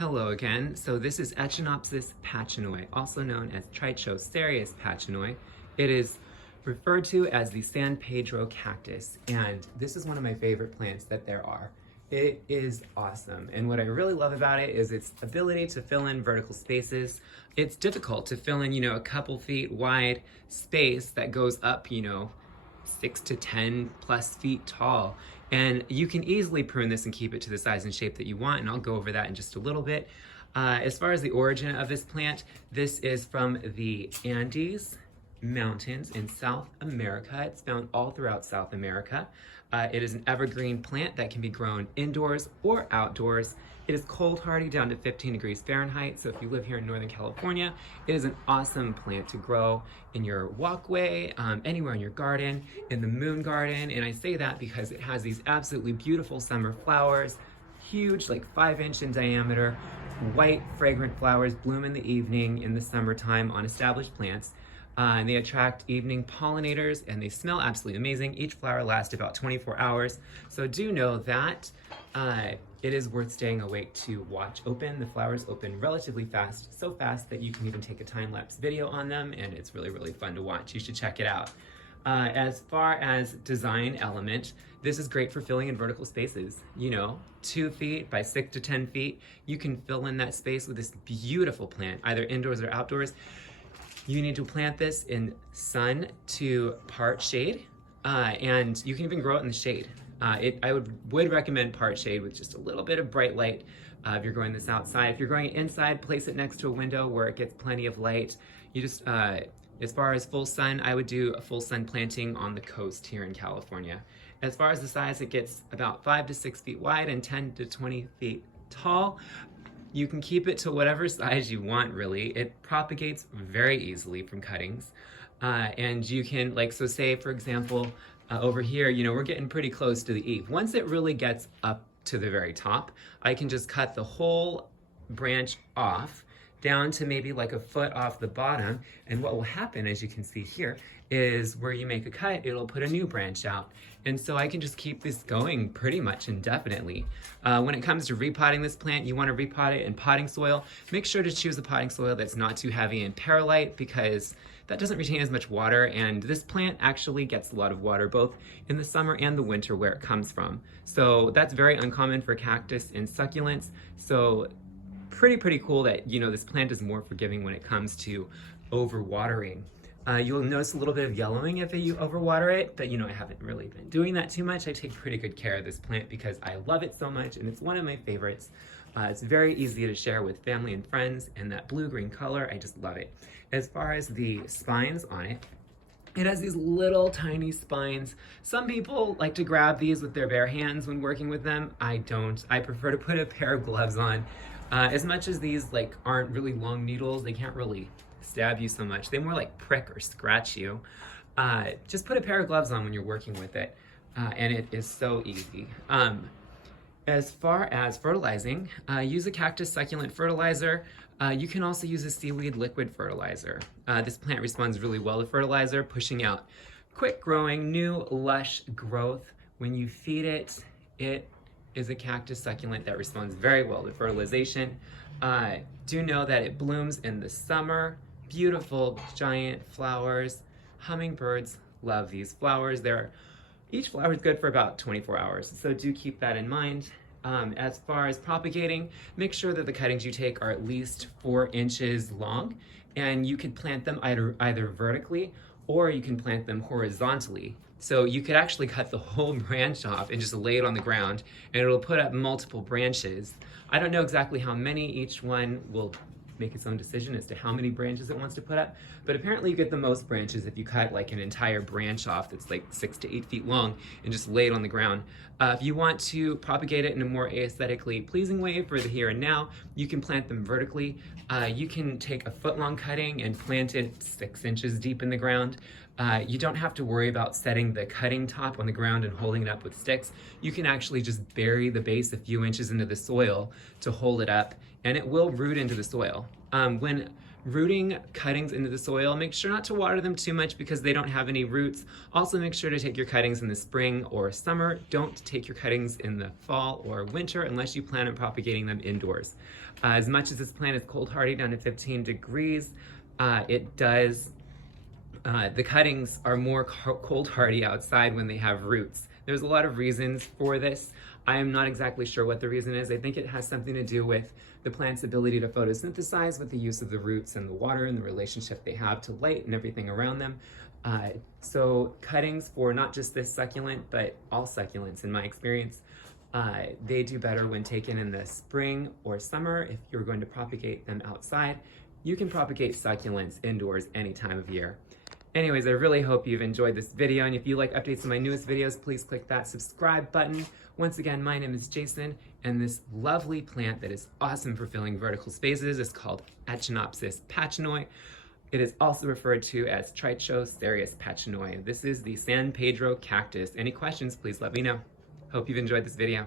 Hello again. So this is Echinopsis pachanoi, also known as Trichocereus pachanoi. It is referred to as the San Pedro cactus, and this is one of my favorite plants that there are. It is awesome, and what I really love about it is its ability to fill in vertical spaces. It's difficult to fill in, a couple feet wide space that goes up, 6 to 10 plus feet tall. And you can easily prune this and keep it to the size and shape that you want, and I'll go over that in just a little bit. As far as the origin of this plant, this is from the Andes Mountains in South America. It's found all throughout South America. It is an evergreen plant that can be grown indoors or outdoors. It is cold hardy down to 15 degrees Fahrenheit, so if you live here in Northern California, it is an awesome plant to grow in your walkway, anywhere in your garden, in the moon garden, and I say that because it has these absolutely beautiful summer flowers, huge, like 5-inch in diameter, white, fragrant flowers bloom in the evening in the summertime on established plants. And they attract evening pollinators and they smell absolutely amazing. Each flower lasts about 24 hours. So do know that it is worth staying awake to watch open. The flowers open relatively fast, so fast that you can even take a time-lapse video on them, and it's really, really fun to watch. You should check it out. As far as design element, this is great for filling in vertical spaces. 2 feet by 6 to 10 feet. You can fill in that space with this beautiful plant, either indoors or outdoors. You need to plant this in sun to part shade, and you can even grow it in the shade. I would recommend part shade with just a little bit of bright light if you're growing this outside. If you're growing it inside, place it next to a window where it gets plenty of light. You just, as far as full sun, I would do a full sun planting on the coast here in California. As far as the size, it gets about 5 to 6 feet wide and 10 to 20 feet tall. You can keep it to whatever size you want, really. It propagates very easily from cuttings. And you can, so say, for example, over here, we're getting pretty close to the eave. Once it really gets up to the very top, I can just cut the whole branch off down to maybe like a foot off the bottom. And what will happen, as you can see here, is where you make a cut, it'll put a new branch out. And so I can just keep this going pretty much indefinitely. When it comes to repotting this plant, you want to repot it in potting soil. Make sure to choose a potting soil that's not too heavy in perlite, because that doesn't retain as much water, and this plant actually gets a lot of water both in the summer and the winter where it comes from. So that's very uncommon for cactus and succulents. So pretty cool that this plant is more forgiving when it comes to overwatering. You'll notice a little bit of yellowing if you overwater it, but I haven't really been doing that too much. I take pretty good care of this plant because I love it so much, and it's one of my favorites. It's very easy to share with family and friends, and that blue-green color, I just love it. As far as the spines on it, it has these little tiny spines. Some people like to grab these with their bare hands when working with them. I don't. I prefer to put a pair of gloves on. As much as these aren't really long needles, they can't really stab you so much. They more prick or scratch you. Just put a pair of gloves on when you're working with it, and it is so easy. As far as fertilizing, use a cactus succulent fertilizer. You can also use a seaweed liquid fertilizer. This plant responds really well to fertilizer, pushing out quick growing, new, lush growth. When you feed it, it is a cactus succulent that responds very well to fertilization. Do know that it blooms in the summer. Beautiful, giant flowers. Hummingbirds love these flowers. Each flower is good for about 24 hours, so do keep that in mind. As far as propagating, make sure that the cuttings you take are at least 4 inches long, and you could plant them either vertically or you can plant them horizontally. So you could actually cut the whole branch off and just lay it on the ground, and it'll put up multiple branches. I don't know exactly how many. Each one will make its own decision as to how many branches it wants to put up, but apparently you get the most branches if you cut an entire branch off that's 6 to 8 feet long and just lay it on the ground. If you want to propagate it in a more aesthetically pleasing way for the here and now, you can plant them vertically. You can take a foot-long cutting and plant it 6 inches deep in the ground. You don't have to worry about setting the cutting top on the ground and holding it up with sticks. You can actually just bury the base a few inches into the soil to hold it up, and it will root into the soil. When rooting cuttings into the soil, make sure not to water them too much because they don't have any roots. Also make sure to take your cuttings in the spring or summer. Don't take your cuttings in the fall or winter unless you plan on propagating them indoors. As much as this plant is cold hardy down to 15 degrees, the cuttings are more cold hardy outside when they have roots. There's a lot of reasons for this. I am not exactly sure what the reason is. I think it has something to do with the plant's ability to photosynthesize with the use of the roots and the water and the relationship they have to light and everything around them. So cuttings for not just this succulent, but all succulents in my experience, they do better when taken in the spring or summer. If you're going to propagate them outside, you can propagate succulents indoors any time of year. Anyways, I really hope you've enjoyed this video, and if you like updates on my newest videos, please click that subscribe button. Once again, my name is Jason, and this lovely plant that is awesome for filling vertical spaces is called Echinopsis pachanoi. It is also referred to as Trichocereus pachanoi. This is the San Pedro cactus. Any questions, please let me know. Hope you've enjoyed this video.